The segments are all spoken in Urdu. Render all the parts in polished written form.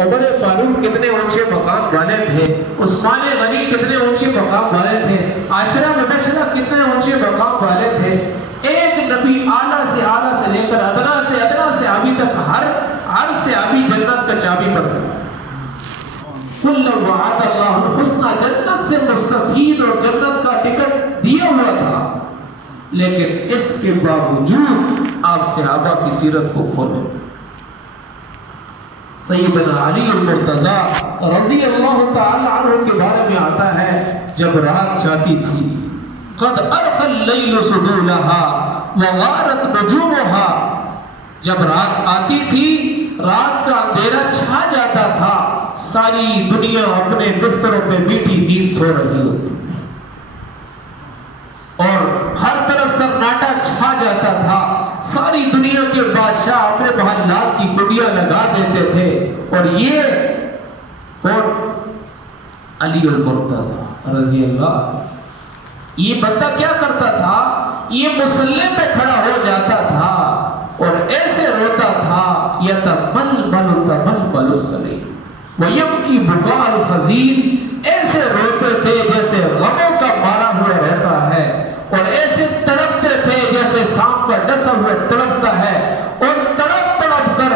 عمر فاروق کتنے اونچے مقام والے تھے، عثمان غنی کتنے اونچے مقام والے تھے، عاشرہ مبشرہ کتنے اونچے مقام والے تھے. ایک نبی اعلیٰ سے لے کر ادنا سے ابھی تک ہر سے ابھی جنت کا چابی پر کل وعد اللہ الحسنى، جنت سے مستفید اور جنت کا ٹکٹ دیا ہوا تھا. لیکن اس کے باوجود آپ صحابہ کی سیرت کو کھولیں. سیدنا علی المرتضی رضی اللہ تعالی عنہ کے بارے میں آتا ہے جب رات جاتی تھی قد ارخى اللیل سدولها وغارت نجومها، جب رات آتی تھی رات کا اندھیرا چھا جاتا تھا، ساری دنیا اپنے بستروں پہ میٹھی نیند سو رہی ہوتی اور ہر طرف سناٹا چھا جاتا تھا. ساری دنیا کے بادشاہ اپنے محلات کی کنڈیاں لگا دیتے تھے اور یہ اور علی المرتضی رضی اللہ، یہ بندہ کیا کرتا تھا، یہ مصلی پہ کھڑا ہو جاتا تھا اور ایسے روتا تھا یتململ تململ السلیم ویبکی بکاء الخزین، ایسے روتے تھے جیسے غموں کا مارا ہوا رہتا ہے اور ایسے تڑپتے تھے جیسے سانپ کا ڈسا ہوا تڑپتا ہے، اور تڑپ تڑپ کر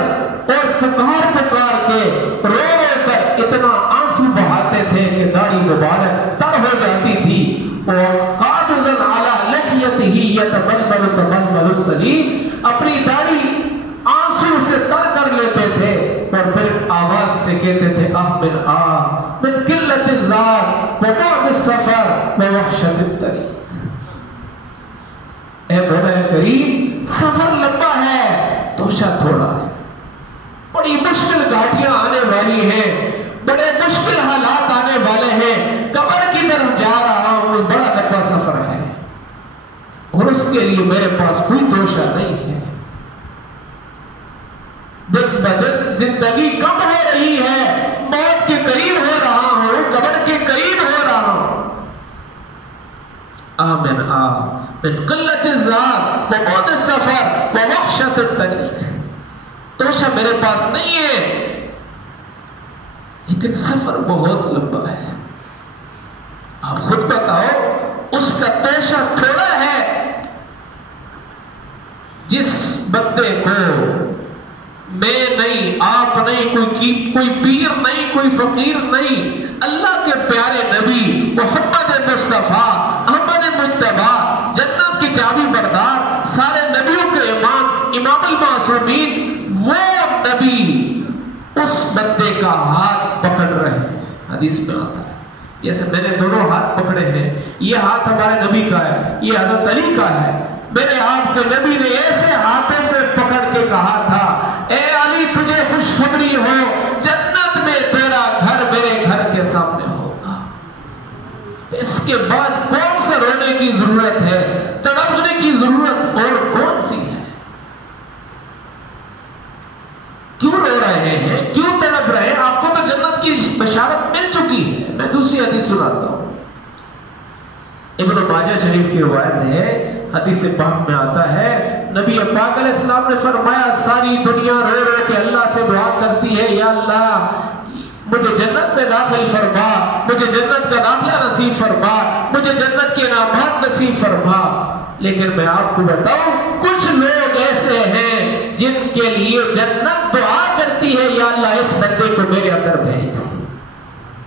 اور پکار پکار کے رو رو کر اتنا آنسو بہاتے تھے کہ داڑھی مبارک تر ہو جاتی تھی. اور قابضا علی لحیتہ یتململ تململ السلیم، اپنی داڑھی آنسو سے تر کر لیتے تھے اور پھر آواز سے کہتے تھے من قلت الزاد وبعد السفر ووحشت الطریق. اے مولا کریم، سفر لمبا ہے توشہ تھوڑا ہے، بڑی مشکل گھاٹیاں آنے والی ہیں، بڑے مشکل حالات آنے والے ہیں، قبر کی طرف جا رہا ہوں، بڑا لمبا سفر ہے اور اس کے لیے میرے پاس کوئی توشہ نہیں ہے. دن بدن زندگی کم ہو رہی ہے، موت کے قریب ہو رہا ہوں، قبر کے قریب ہو رہا ہوں. من قلت الزاد وبعد السفر ووحشت الطریق، توشہ میرے پاس نہیں ہے لیکن سفر بہت لمبا ہے. آپ خود بتاؤ اس کا توشہ تھوڑا ہے جس بندے کو میں نہیں، آپ نہیں، کوئی پیر نہیں، کوئی فقیر نہیں، اللہ کے پیارے نبی محمد مصطفیٰ احمد مجتبیٰ جنت کی چابی بردار سارے نبیوں کے امام المعصومین، وہ نبی اس بندے کا ہاتھ پکڑ رہے ہیں. حدیث میں آتا ہے جیسے میں نے دونوں ہاتھ پکڑے ہیں، یہ ہاتھ ہمارے نبی کا ہے، یہ حضرت علی کا ہے. میرے آپ کے نبی نے ایسے ہاتھوں پہ پکڑ کے کہا تھا اے علی تجھے خوشخبری ہو، جنت میں تیرا گھر میرے گھر کے سامنے ہوگا. اس کے بعد کون سے رونے کی ضرورت ہے، تڑپنے کی ضرورت اور کون سی ہے؟ کیوں رو رہے ہیں، کیوں تڑپ رہے ہیں؟ آپ کو تو جنت کی بشارت مل چکی ہے. میں دوسری حدیث سناتا ہوں. ابن ماجہ شریف کی روایت ہے، حدیث پاک میں آتا ہے نبی پاک علیہ السلام نے فرمایا ساری دنیا رو رو کے اللہ سے دعا کرتی ہے یا اللہ مجھے جنت میں داخل فرما، مجھے جنت کا داخلہ نصیب فرما، مجھے جنت کے انعامات نصیب فرما. لیکن میں آپ کو بتاؤں کچھ لوگ ایسے ہیں جن کے لیے جنت دعا کرتی ہے یا اللہ اس بندے کو میرے اندر بھیج دو.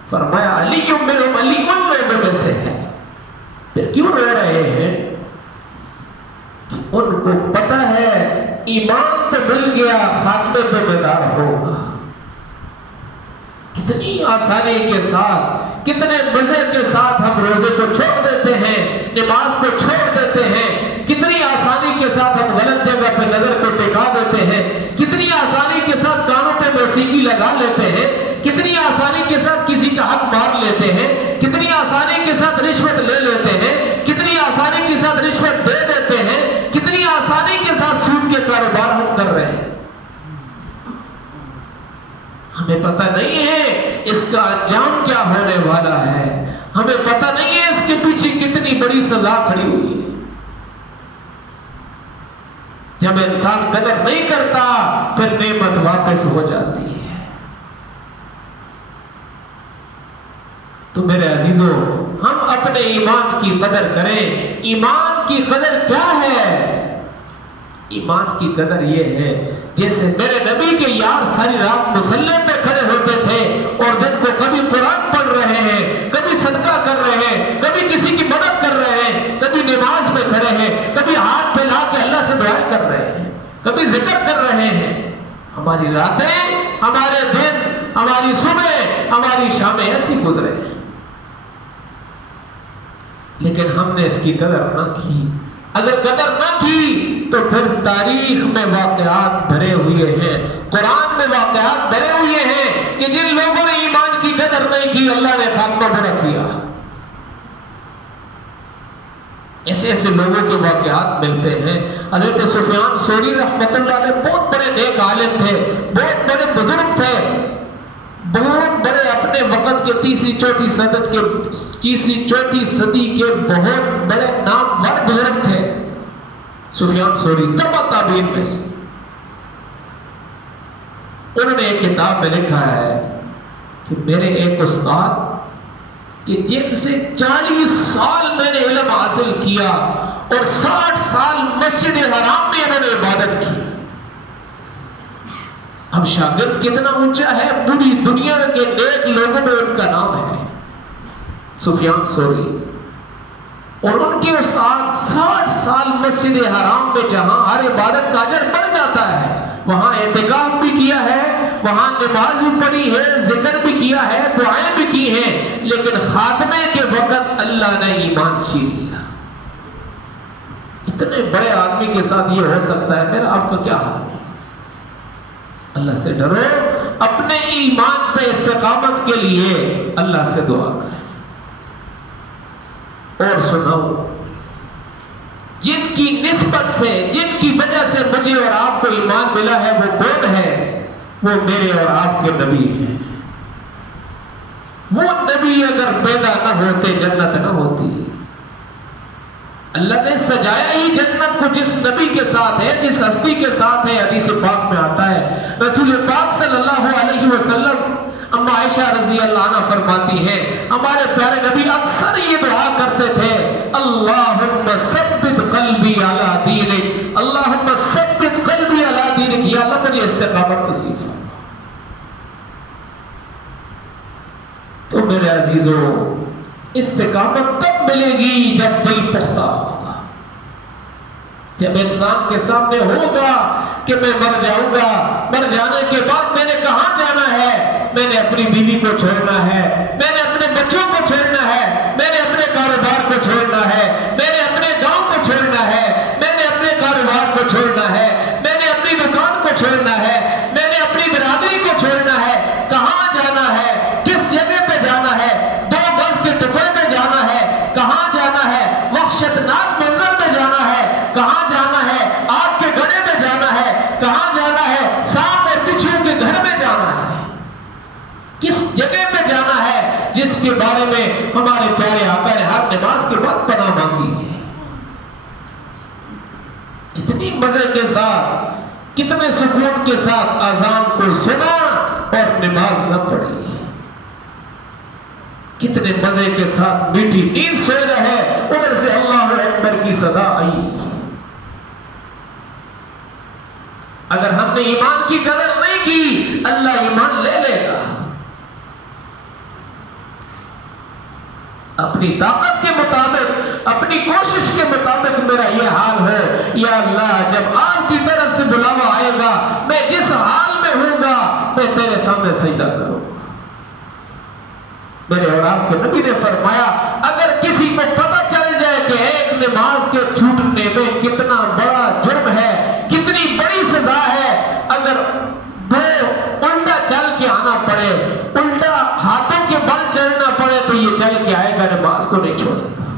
فرمایا علی منہم، علی ان لوگوں میں سے ہے. پھر کیوں رو رہے ہیں؟ ان کو پتہ ہے ایمان تو مل گیا، خاتمے پہ بیدار ہوگا. کتنی آسانی کے ساتھ، کتنے مزے کے ساتھ ہم روزے کو چھوڑ دیتے ہیں، نماز کو چھوڑ دیتے ہیں، کتنی آسانی کے ساتھ ہم غلط جگہ پہ نظر کو ٹکا دیتے ہیں، کتنی آسانی کے ساتھ کانوں پہ موسیقی لگا لیتے ہیں، کتنی آسانی کے ساتھ کسی کا حق مار لیتے ہیں، کتنی آسانی کے ساتھ رشوت لے لیتے ہیں، کتنی آسانی کے ساتھ رشوت دے دیتے ہیں، کتنی آسانی کے ساتھ سود کے کاروبار ہم کر رہے ہیں. ہمیں پتہ نہیں ہے اس کا انجام کیا ہونے والا ہے، ہمیں پتہ نہیں ہے اس کے پیچھے کتنی بڑی سزا کھڑی ہوئی ہے. جب انسان قدر نہیں کرتا پھر نعمت واپس ہو جاتی ہے. تو میرے عزیزوں ہم اپنے ایمان کی قدر کریں. ایمان کی قدر کیا ہے؟ ایمان کی قدر یہ ہے جیسے میرے نبی کے یار ساری رات مصلی پہ کھڑے ہوتے تھے اور دن کو کبھی قرآن پڑھ رہے ہیں, کبھی صدقہ کر رہے ہیں, کبھی کسی کی مدد کر رہے ہیں, کبھی نماز میں کھڑے ہیں, کبھی ہاتھ پھیلا کے اللہ سے دعائیں کر رہے ہیں, کبھی ذکر کر رہے ہیں. ہماری راتیں, ہمارے دن, ہماری صبح, ہماری شامیں ایسی گزرے ہیں, لیکن ہم نے اس کی قدر نہ کی. اگر قدر نہ کی تو پھر تاریخ میں واقعات بھرے ہوئے ہیں, قرآن میں واقعات بھرے ہوئے ہیں کہ جن لوگوں نے ایمان کی قدر نہیں کی اللہ نے خاتمہ برا کیا. ایسے ایسے لوگوں کے واقعات ملتے ہیں. حضرت سفیان ثوری رحمۃ اللہ علیہ بہت بڑے نیک عالم تھے, بہت بڑے بزرگ تھے, بہت بڑے اپنے وقت کے تیسری چوتھی صدی کے بہت بڑے نامور بزرگ تھے. سفیان ثوری تبع تابعین میں سے. انہوں نے ایک کتاب میں لکھا ہے کہ میرے ایک استاد کہ جن سے 40 سال میں نے علم حاصل کیا اور 60 سال مسجد حرام میں انہوں نے عبادت کی. اب شاگرد کتنا اونچا ہے, پوری دنیا کے نیک لوگوں میں ان کا نام ہے سفیان ثوری. اور ان کے استاد 60 سال مسجد حرام میں جہاں ہر عبادت کا اجر بڑھ جاتا ہے وہاں اعتکاف بھی کیا ہے, وہاں نماز بھی پڑھی ہے, ذکر بھی کیا ہے, دعائیں بھی کی ہیں, لیکن خاتمے کے وقت اللہ نے ایمان چھین لیا. اتنے بڑے آدمی کے ساتھ یہ ہو سکتا ہے, میرا آپ کا کیا حال ہے؟ اللہ سے ڈرو, اپنے ایمان پہ استقامت کے لیے اللہ سے دعا کریں. اور سناؤ, جن کی نسبت سے, جن کی وجہ سے مجھے اور آپ کو ایمان ملا ہے وہ کون ہے؟ وہ میرے اور آپ کے نبی ہیں. وہ نبی اگر پیدا نہ ہوتے جنت نہ ہوتی. اللہ نے سجایا ہی جنت کو جس نبی کے ساتھ ہے, جس ہستی کے ساتھ ہے. حدیث پاک میں آتا ہے رسول پاک صلی اللہ علیہ وسلم, اما عائشہ رضی اللہ عنہ فرماتی ہیں ہمارے پیارے نبی اکثر یہ دعا کرتے تھے, اللہم ثبت قلبی علی دینک, اللہم ثبت قلبی علی دینک, یا اللہ مجھے استقامت نصیب فرما. تو میرے عزیزوں, استقامت تب ملے گی جب دل پختہ ہوگا, جب انسان کے سامنے ہوگا کہ میں مر جاؤں گا, مر جانے کے بعد میں نے کہاں جانا ہے, میں نے اپنی بیوی کو چھوڑنا ہے, میں نے اپنے بچوں کو چھوڑنا ہے, میں نے اپنے کاروبار کو چھوڑنا ہے, میں نے اپنے گاؤں کو چھوڑنا ہے, میں نے اپنے کاروبار کو چھوڑنا ہے, میں نے اپنی دکان کو چھوڑنا ہے, میں نے اپنی برادری کو چھوڑنا ہے. کہاں جانا ہے, کس جگہ پہ جانا ہے, 2 گز کے ٹکڑے میں جانا ہے, کہاں جانا ہے, وحشتناک منظر میں جانا ہے, کہاں جانا ہے, آگ کے گڑھے میں جانا ہے, کہاں جانا ہے, سانپ اور بچھو کے گھر میں جانا ہے, کس جگہ پہ جانا ہے جس کے بارے میں ہمارے پیارے آقا نے ہر نماز کے بعد پناہ مانگی ہے. کتنی مزے کے ساتھ, کتنے سکون کے ساتھ اذان کو سنا اور نماز نہ پڑھی, کتنے مزے کے ساتھ میٹھی نیند سوئے رہے, ادھر سے اللہ اکبر کی صدا آئی. اگر ہم نے ایمان کی قدر نہیں کی اللہ ایمان لے لے گا. اپنی طاقت کے مطابق, اپنی کوشش کے مطابق میرا یہ حال ہے, یا اللہ جب آپ کی طرف سے بلاوا آئے گا میں جس حال میں ہوں گا میں تیرے سامنے سجدہ کروں گا. میرے اور آپ کے نبی نے فرمایا اگر کسی کو پتہ چل جائے کہ ایک نماز کے چھوٹنے میں کتنا بڑا جرم ہے, کتنی بڑی سزا ہے, اگر 2 الٹا چل کے آنا پڑے, الٹا ہاتھوں کے بل چڑھنا پڑے تو یہ چل کے آئے گا, نماز کو نہیں چھوڑے گا.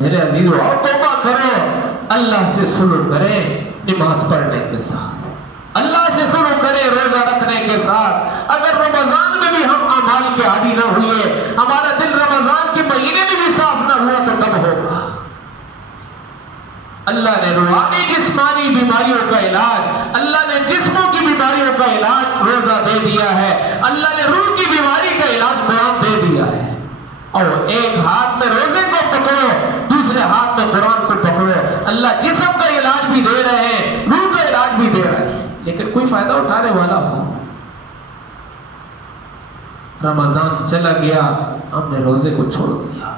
میرے عزیزو اور توبہ کرو, اللہ سے سلو کریں نماز پڑھنے کے ساتھ, اللہ سے شروع کریں روزہ رکھنے کے ساتھ. اگر رمضان میں بھی ہم اعمال کے عادی نہ ہوئے, ہمارا دل رمضان کے مہینے میں بھی صاف نہ ہوا تو کب ہوگا؟ اللہ نے روحانی جسمانی بیماریوں کا علاج, اللہ نے جسموں کی بیماریوں کا علاج روزہ دے دیا ہے, اللہ نے روح کی بیماری کا علاج قرآن دے دیا ہے. اور ایک ہاتھ میں روزے کو پکڑو, دوسرے ہاتھ میں قرآن کو پکڑو. اللہ جسم کا علاج بھی دے رہے ہیں, روح کا علاج بھی دے رہے ہیں, لیکن کوئی فائدہ اٹھانے والا ہو. رمضان چلا گیا, ہم نے روزے کو چھوڑ دیا,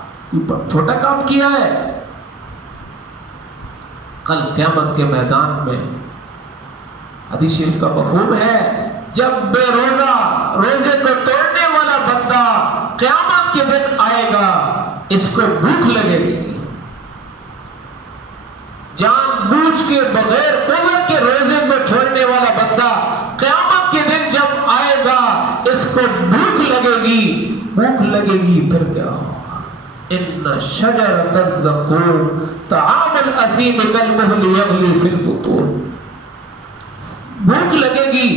چھوٹا کام کیا ہے. کل قیامت کے میدان میں حدیث شریف کا مفہوم ہے, جب بے روزہ روزے کو توڑنے والا بندہ قیامت کے دن آئے گا, اس کو بھوک لگے گی. جان بوجھ کے بغیر عذر کے روزے کو چھوڑنے والا بندہ قیامت کے دن جب آئے گا, اس کو بھوک لگے گی. بھوک لگے گی پھر کیا ہوگا؟ ان شجرۃ الزقوم طعام الاسیم کالمہل یغلی فی البطون. بھوک لگے گی,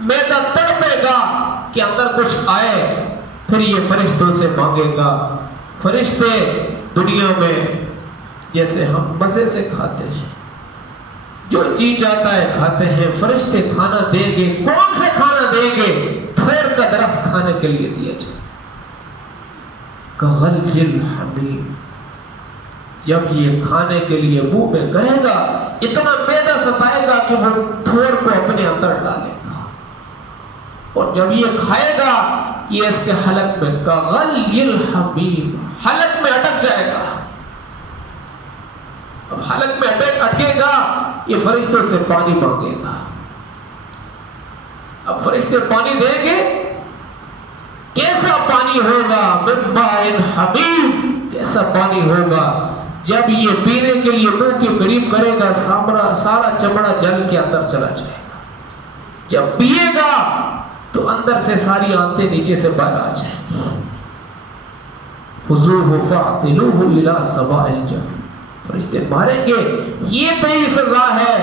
معدہ تڑپے گا کہ اندر کچھ آئے, پھر یہ فرشتوں سے مانگے گا. فرشتے دنیا میں جیسے ہم مزے سے کھاتے ہیں, جو جی چاہتا ہے کھاتے ہیں, فرشتے کھانا دیں گے. کون سے کھانا دیں گے؟ تھوڑ کا درخت کھانے کے لیے دیا جائے. کغلی الحمیم, جب یہ کھانے کے لیے منہ میں کرے گا, اتنا معدہ ستائے گا کہ وہ تھوڑ کو اپنے اندر ڈالے گا, اور جب یہ کھائے گا یہ اس کے حلق میں کغلی الحمیم, حلق میں اٹک جائے گا. اب حلق میں اٹکے گا, یہ فرشتوں سے پانی مانگے گا. اب فرشتے پانی دیں گے, کیسا پانی ہوگا؟ من ماء حمیم, کیسا پانی ہوگا؟ جب یہ پینے کے لیے منہ کے قریب کرے گا, سارا چمڑا جل کے اندر چلا جائے گا. جب پیے گا تو اندر سے ساری آنتیں نیچے سے باہر آ جائیں گی. خذوہ فاعتلوہ الی سواء الجحیم, فرشتے ماریں گے. یہ تیری سزا ہے,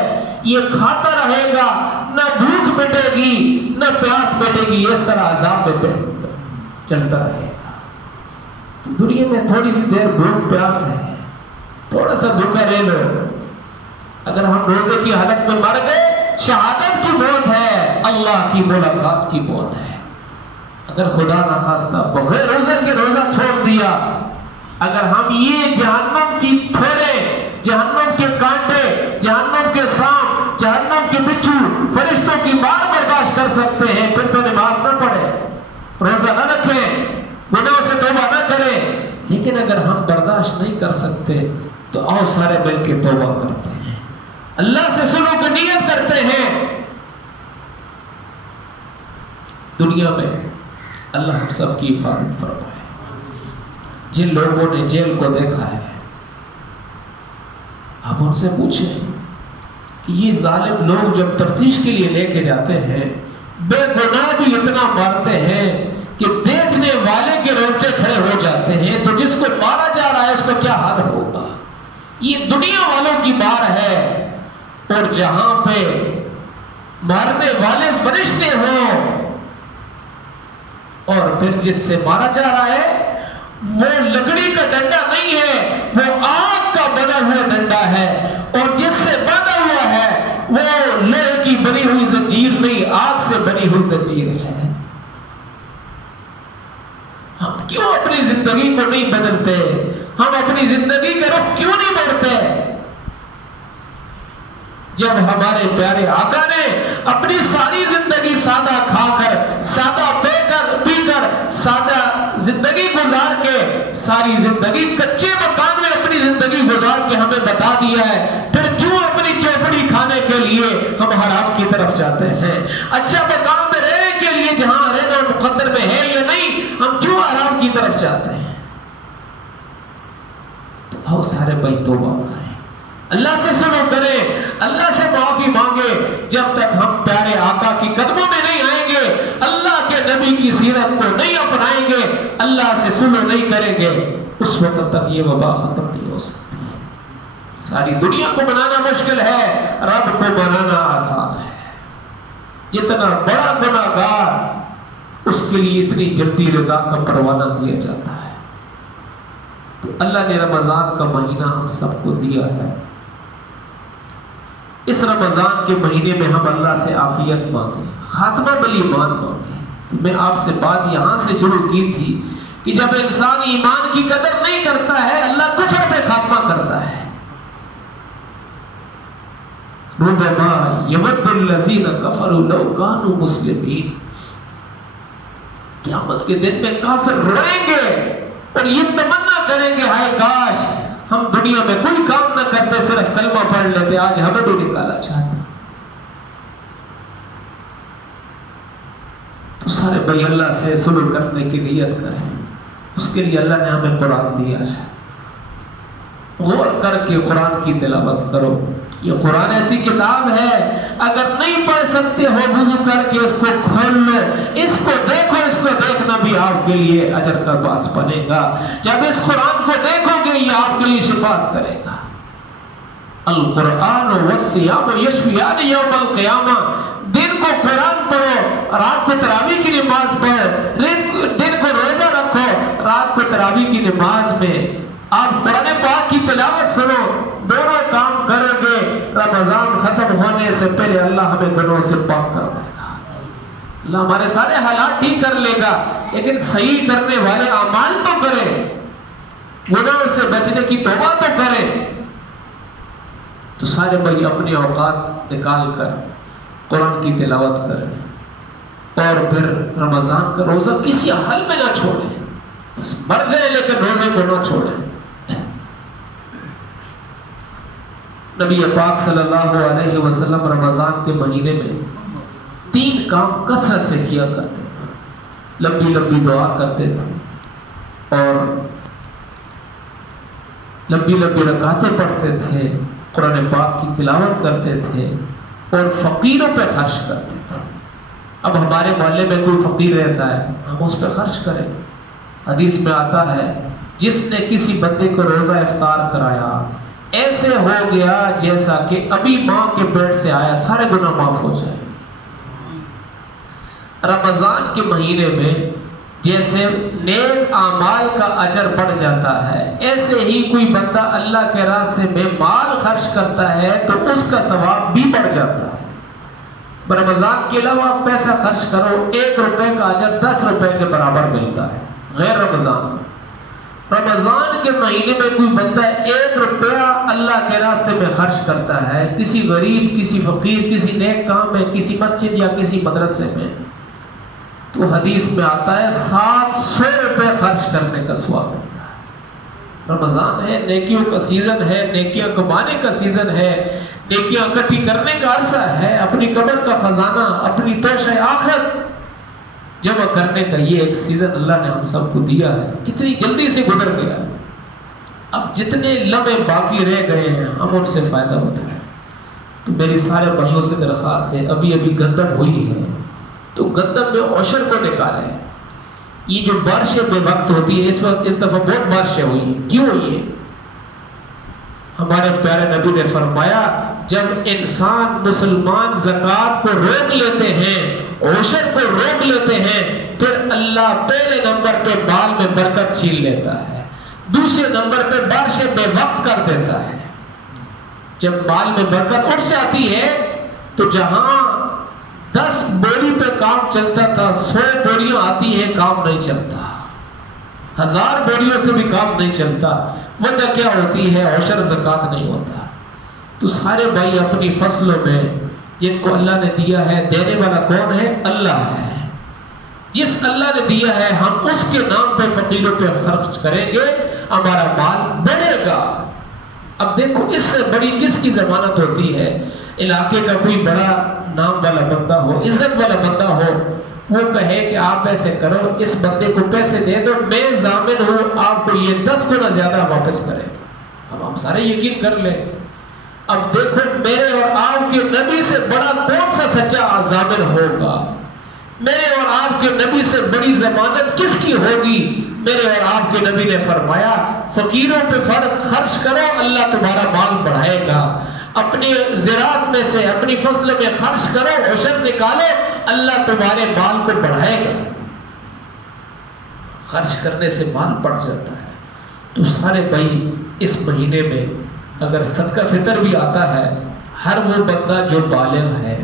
یہ کھاتا رہے گا, نہ بھوک مٹے گی نہ پیاس مٹے گی, اس طرح عذاب میں چلتا رہے گا. دنیا میں تھوڑی سی دیر بھوک پیاس ہے, تھوڑا سا بھوکا رہ لو. اگر ہم روزے کی حالت میں مر گئے, شہادت کی موت ہے, اللہ کی ملاقات کی موت ہے. اگر خدا نخواستہ بغیر عذر کے روزہ چھوڑ دیا, اگر ہم یہ جہنم کی تھوڑے, جہنم کے کانٹے, جہنم کے سانپ, جہنم کے بچھو, فرشتوں کی مار برداشت کر سکتے ہیں, پھر تو نماز نہ پڑھے, روزہ نہ رکھیں, گناہ سے توبہ نہ کریں. لیکن اگر ہم برداشت نہیں کر سکتے تو آؤ سارے مل کے توبہ کرتے ہیں, اللہ سے سلوک کی نیت کرتے ہیں. دنیا میں اللہ ہم سب کی حفاظت فرمائے. جن لوگوں نے جیل کو دیکھا ہے, آپ ان سے پوچھیں کہ یہ ظالم لوگ جب تفتیش کے لیے لے کے جاتے ہیں, بے گناہ بھی اتنا مارتے ہیں کہ دیکھنے والے کے روٹے کھڑے ہو جاتے ہیں, تو جس کو مارا جا رہا ہے اس کو کیا حال ہوگا؟ یہ دنیا والوں کی مار ہے. اور جہاں پہ مارنے والے فرشتے ہوں, اور پھر جس سے مارا جا رہا ہے وہ لکڑی کا ڈنڈا نہیں ہے, وہ آگ کا بنا ہوا ڈنڈا ہے, اور جس سے بنا ہوا ہے وہ لوہے کی بنی ہوئی زنجیر نہیں, آگ سے بنی ہوئی زنجیر ہے. ہم کیوں اپنی زندگی کو نہیں بدلتے؟ ہم اپنی زندگی کا رخ کیوں نہیں بڑھتے؟ جب ہمارے پیارے آقا نے اپنی ساری زندگی سادہ کھا کر, سادہ پی کر, سادہ زندگی گزار کے, ساری زندگی کچے مکان میں اپنی زندگی گزار کے ہمیں بتا دیا ہے, پھر کیوں اپنی چوپڑی کھانے کے لیے ہم حرام کی طرف جاتے ہیں؟ اچھا مکان میں رہنے کے لیے جہاں رہنا مقدر میں ہے یا نہیں, ہم کیوں حرام کی طرف جاتے ہیں؟ تو بہت سارے بھائی توبہ کریں, اللہ سے سنو کریں, اللہ سے معافی مانگے. جب تک ہم پیارے آقا کی قدموں میں نہیں آئیں گے, اللہ کے نبی کی سیرت کو نہیں اپنائیں گے, اللہ سے سنو نہیں کریں گے, اس وقت تک یہ وبا ختم نہیں ہو سکتی. ساری دنیا کو بنانا مشکل ہے, رب کو بنانا آسان ہے. اتنا بڑا گناہگار, اس کے لیے اتنی جلدی رضا کا پروانہ دیا جاتا ہے. تو اللہ نے رمضان کا مہینہ ہم سب کو دیا ہے, اس رمضان کے مہینے میں ہم اللہ سے عافیت مانگیں، خاتمہ بالایمان مانگیں۔ تو میں آپ سے بات یہاں سے شروع کی تھی کہ جب انسان ایمان کی قدر نہیں کرتا ہے، اللہ کفر پہ خاتمہ کرتا ہے۔ ربما یود الذین کفروا لو کانوا مسلمین، قیامت کے دن میں کافر روئیں گے اور یہ تمنا کریں گے ہائے کاش ہم دنیا میں کوئی کام نہ کرتے، صرف کلمہ پڑھ لیتے، آج ہمیں بھی نکالا چاہتا۔ تو سارے بھائی اللہ سے صلح کرنے کی نیت کریں، اس کے لیے اللہ نے ہمیں قرآن دیا ہے۔ غور کر کے قرآن کی تلاوت کرو۔ یہ قرآن ایسی کتاب ہے، اگر نہیں پڑھ سکتے ہو وضو کر کے اس کو کھول لو، اس کو دیکھو، اس کو دیکھنا بھی آپ کے لیے اجر کا باعث بنے گا۔ جب اس قرآن کو دیکھو گے یہ آپ کے لیے شفاعت کرے گا۔ القرآن والصیام یشفیان یوم القیامہ، دن کو قرآن پڑھو، رات کو تراویح کی نماز پڑھو، دن کو روزہ رکھو، رات کو تراویح کی نماز میں آپ قرآن پاک کی تلاوت سنو، دونوں کام کرو گے، رمضان ختم ہونے سے پہلے اللہ ہمیں گناہوں سے پاک کر دے گا۔ اللہ ہمارے سارے حالات ٹھیک کر لے گا، لیکن صحیح کرنے والے اعمال تو کریں، گناہوں سے بچنے کی توبہ تو کریں۔ تو سارے بھائی اپنے اوقات نکال کر قرآن کی تلاوت کریں، اور پھر رمضان کا روزہ کسی حال میں نہ چھوڑیں، بس مر جائیں لیکن روزے کو نہ چھوڑیں۔ نبی پاک صلی اللہ علیہ وسلم رمضان کے مہینے میں 3 کام کثرت سے کیا کرتے تھے، لمبی لمبی دعا کرتے تھے اور لمبی لمبی رکعتیں پڑھتے تھے، قرآن پاک کی تلاوت کرتے تھے اور فقیروں پہ خرچ کرتے تھے۔ اب ہمارے محلے میں کوئی فقیر رہتا ہے، ہم اس پہ خرچ کریں۔ حدیث میں آتا ہے جس نے کسی بندے کو روزہ افطار کرایا ایسے ہو گیا جیسا کہ ابھی ماں کے پیٹ سے آیا، سارے گناہ معاف ہو جائے۔ رمضان کے مہینے میں جیسے نیک اعمال کا اجر بڑھ جاتا ہے، ایسے ہی کوئی بندہ اللہ کے راستے میں مال خرچ کرتا ہے تو اس کا ثواب بھی بڑھ جاتا ہے۔ رمضان کے علاوہ آپ پیسہ خرچ کرو، 1 روپے کا اجر 10 روپے کے برابر ملتا ہے غیر رمضان۔ رمضان کے مہینے میں کوئی بندہ 1 روپیہ اللہ کے راستے میں خرچ کرتا ہے، کسی غریب، کسی فقیر، کسی نیک کام میں، کسی مسجد یا کسی مدرسے میں، تو حدیث میں آتا ہے 700 روپے خرچ کرنے کا ثواب ملتا ہے۔ رمضان ہے، نیکیوں کا سیزن ہے، نیکیاں کمانے کا سیزن ہے، نیکیاں اکٹھی کرنے کا عرصہ ہے، اپنی قبر کا خزانہ، اپنی توشہ آخرت جمع کرنے کا یہ ایک سیزن اللہ نے ہم سب کو دیا ہے۔ کتنی جلدی سے گزر گیا، اب جتنے لمحے باقی رہ گئے ہیں ہم ان سے فائدہ اٹھائیں۔ تو میری سارے بھائیوں سے درخواست ہے، ابھی ابھی گندم ہوئی ہے تو گندم میں عشر کو نکالیں۔ یہ جو بارشیں بے وقت ہوتی ہے، اس وقت اس دفعہ بہت بارشیں ہوئی، کیوں ہوئی ہے؟ ہمارے پیارے نبی نے فرمایا جب انسان مسلمان زکوٰۃ کو روک لیتے ہیں، عشر کو روک لیتے ہیں، پھر اللہ پہلے نمبر پہ مال میں برکت چھین لیتا ہے، دوسرے نمبر پہ بارشیں بے وقت کر دیتا ہے۔ جب مال میں برکت اٹھ جاتی ہے تو جہاں 10 بوری پہ کام چلتا تھا، 100 بوریاں آتی ہیں، کام نہیں چلتا، 1000 بوریوں سے بھی کام نہیں چلتا۔ وجہ کیا ہوتی ہے؟ عشر زکوٰۃ نہیں ہوتا۔ تو سارے بھائی اپنی فصلوں میں جن کو اللہ نے دیا ہے، دینے والا کون ہے؟ اللہ ہے۔ جس اللہ نے دیا ہے ہم اس کے نام پہ فقیروں پہ خرچ کریں گے، ہمارا مال بڑھے گا۔ اب دیکھو اس سے بڑی کس کی ضمانت ہوتی ہے؟ علاقے کا کوئی بڑا نام والا بندہ ہو، عزت والا بندہ ہو، وہ کہے کہ آپ ایسے کرو، اس بندے کو پیسے دے دو، میں ضامن ہوں آپ کو یہ 10 گنا زیادہ واپس کرے۔ اب ہم سارے یقین کر لیں۔ اب دیکھو میرے اور آپ کے نبی سے بڑا کون سا سچا ضامن ہوگا؟ میرے اور آپ کے نبی سے بڑی ضمانت کس کی ہوگی؟ میرے اور آپ کے نبی نے فرمایا فقیروں پہ خرچ کرو، اللہ تمہارا مال بڑھائے گا۔ اپنی زراعت میں سے، اپنی فصل میں خرچ کرو، عشر نکالو، اللہ تمہارے مال کو بڑھائے گا۔ خرچ کرنے سے مال بڑھ جاتا ہے۔ تو سارے بھائی اس مہینے میں اگر صدقہ فطر بھی آتا ہے، ہر وہ بندہ جو بالغ ہے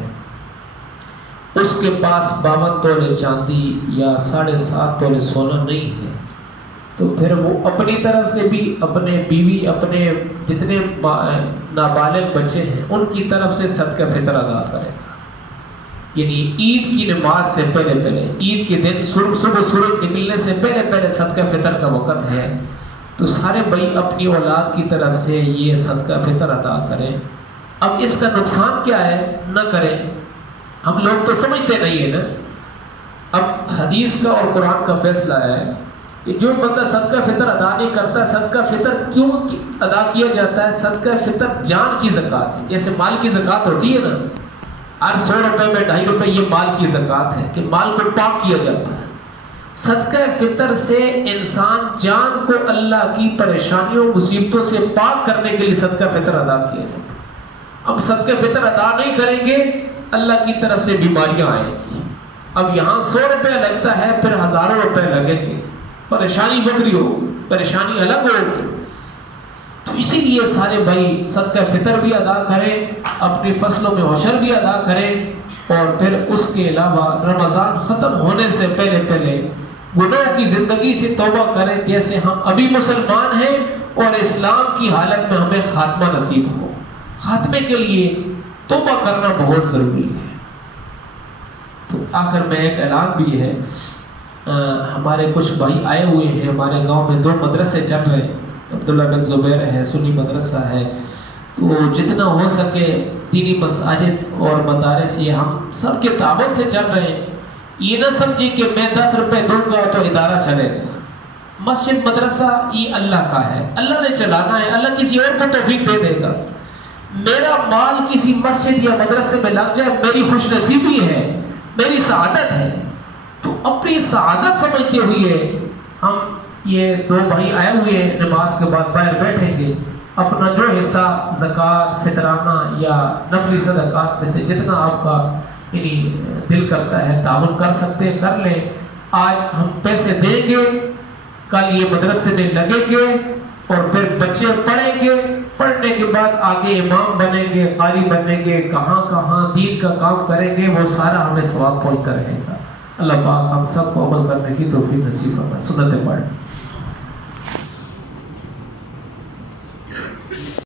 اس کے پاس 52 تولے چاندی یا 7.5 تولے سونا نہیں ہے، تو پھر وہ اپنی طرف سے بھی اپنے بیوی، اپنے جتنے نابالغ بچے ہیں ان کی طرف سے صدقہ فطر ادا کرے گا۔ یعنی عید کی نماز سے پہلے عید کے دن صبح سورج نکلنے سے پہلے صدقہ فطر کا وقت ہے، تو سارے بھائی اپنی اولاد کی طرف سے یہ صدقہ فطر ادا کریں۔ اب اس کا نقصان کیا ہے؟ نہ کریں، ہم لوگ تو سمجھتے نہیں ہیں نا۔ اب حدیث کا اور قرآن کا فیصلہ ہے کہ جو بندہ صدقہ فطر ادا نہیں کرتا، صدقہ فطر کیوں ادا کیا جاتا ہے؟ صدقہ فطر جان کی زکوٰۃ، جیسے مال کی زکوٰۃ ہوتی ہے نا، ہر 100 روپے میں 2.5 روپے یہ مال کی زکوٰۃ ہے کہ مال کو پاک کیا جاتا ہے۔ صدقہ فطر سے انسان جان کو اللہ کی پریشانیوں مصیبتوں سے پاک کرنے کے لیے صدقہ فطر ادا کیا جاتا ہے۔ اب صدقہ فطر ادا نہیں کریں گے اللہ کی طرف سے بیماریاں آئیں گی۔ اب یہاں 100 روپے لگتا ہے، پھر ہزاروں روپے لگیں گے، پریشانی بکری ہو، پریشانی الگ ہوگی۔ تو اسی لیے سارے بھائی صدقہ فطر بھی ادا کریں، اپنی فصلوں میں عشر بھی ادا کریں، اور پھر اس کے علاوہ رمضان ختم ہونے سے پہلے گناہ کی زندگی سے توبہ کریں، جیسے ہم ابھی مسلمان ہیں اور اسلام کی حالت میں ہمیں خاتمہ نصیب ہو۔ خاتمے کے لیے توبہ کرنا بہت ضروری ہے۔ تو آخر میں ایک اعلان بھی ہے، ہمارے کچھ بھائی آئے ہوئے ہیں، ہمارے گاؤں میں 2 مدرسے چل رہے ہیں، عبداللہ بن زبیر ہے، سنی مدرسہ ہے، تو جتنا ہو سکے دینی مساجد اور مدارس یہ ہم سب کے تعاون سے چل رہے ہیں۔ یہ نہ سمجھیں کہ میں 10 روپے دوں گا تو ادارہ چلے گا۔ مسجد مدرسہ یہ اللہ کا ہے، اللہ نے چلانا ہے، اللہ کسی اور کو توفیق دے دے گا۔ میرا مال کسی مسجد یا مدرسے میں لگ جائے میری خوش نصیبی ہے، میری سعادت ہے۔ تو اپنی سعادت سمجھتے ہوئے ہم یہ 2 بھائی آئے ہوئے ہیں، نماز کے بعد باہر بیٹھیں گے، اپنا جو حصہ زکوٰۃ، فطرانہ یا نفلی صدقات میں سے جتنا آپ کا یعنی دل کرتا ہے تعاون کر سکتے ہیں کر لیں۔ آج ہم پیسے دیں گے، کل یہ مدرسے میں لگیں گے، اور پھر بچے پڑھیں گے، پڑھنے کے بعد آگے امام بنیں گے، قاری بنیں گے، کہاں دین کا کام کریں گے، وہ سارا ہمیں ثواب پہنچتا رہے گا۔ اللہ پاک ہم سب کو عمل کرنے کی توفیق نصیب فرمائے۔ سنتیں پڑھیں۔